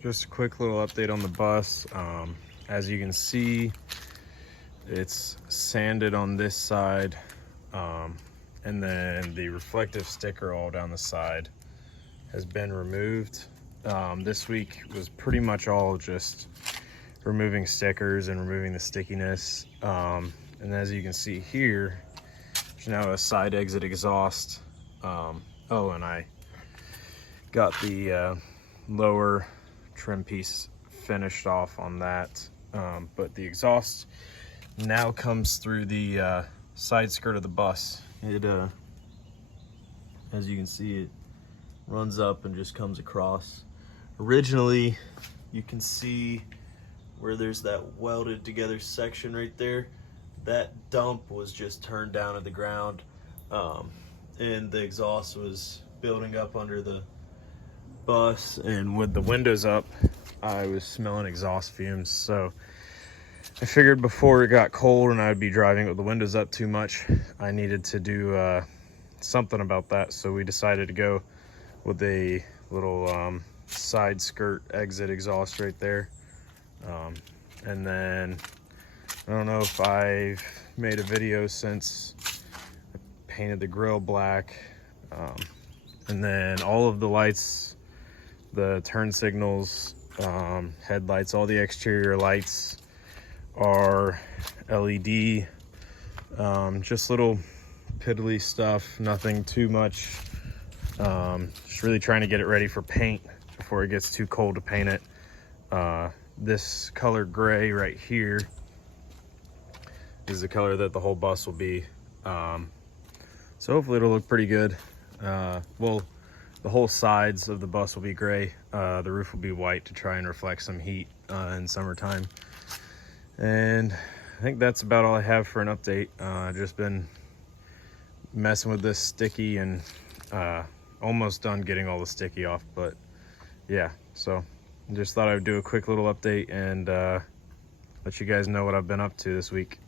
Just a quick little update on the bus. As you can see, it's sanded on this side, and then the reflective sticker all down the side has been removed. This week was pretty much all just removing stickers and removing the stickiness. And as you can see here, there's now a side exit exhaust. Oh, and I got the lower trim piece finished off on that. But the exhaust now comes through the side skirt of the bus. It, as you can see, it runs up and just comes across. Originally, you can see where there's that welded together section right there. That dump was just turned down to the ground, and the exhaust was building up under the bus, and with the windows up, I was smelling exhaust fumes. So I figured before it got cold and I would be driving with the windows up too much, I needed to do something about that. So we decided to go with a little side skirt exit exhaust right there. And then I don't know if I've made a video since I painted the grill black. And then all of the lights, the turn signals, headlights, all the exterior lights are LED. Just little piddly stuff, nothing too much. Just really trying to get it ready for paint before it gets too cold to paint it. This color gray right here is the color that the whole bus will be. So hopefully it'll look pretty good. Well, the whole sides of the bus will be gray. The roof will be white to try and reflect some heat in summertime. And I think that's about all I have for an update. Just been messing with this sticky and almost done getting all the sticky off, but yeah, so just thought I would do a quick little update and let you guys know what I've been up to this week.